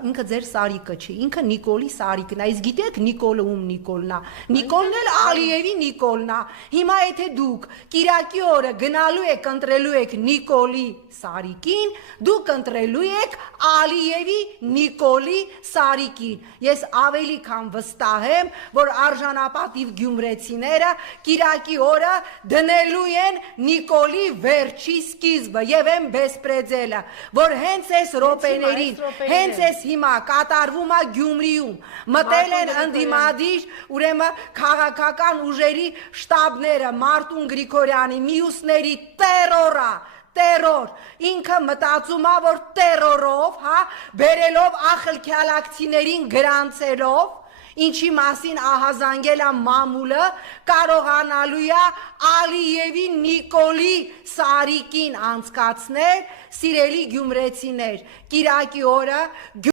Ինքը ձեր Սարիկը չի, ինքը Նիկոլի Սարիկն է, իսկ գիտեք Նիկոլը ում Նիկոլն է, Նիկոլն էլ Ալիևի Նիկոլն է, հիմա եթե դուք կիրակի օրը գնալու եք ընտրելու եք Նիկոլի Սարիկին, դուք ընտրելու եք Ալիևի Նիկոլի Սարիկին, ես ավելի քան վստահ եմ, որ արժանապատիվ գյումրեցիները կիրակի օրը դնելու են Նիկոլի վերջի սկիզբը եւ են բեսպրեձելը, որ հենց այս ռոպեներին, հենց այս հիմա կատարվում է Գյումրիում, մտել են ընդդիմադիր, ուրեմն քաղաքական ուժերի շտաբները, Մարտուն Գրիգորյանի, մյուսների տերոր, ինքը մտածում է, որ տերորով, բերելով ախլքյալակցիներին գրանցելով, ինչի մասին ահազանգել է մամուլը, կարողանալու է Ալիևի Նիկոլի Սարիկին անցկացնել, սիրելի գյումրեցիներ, կիրակի օրը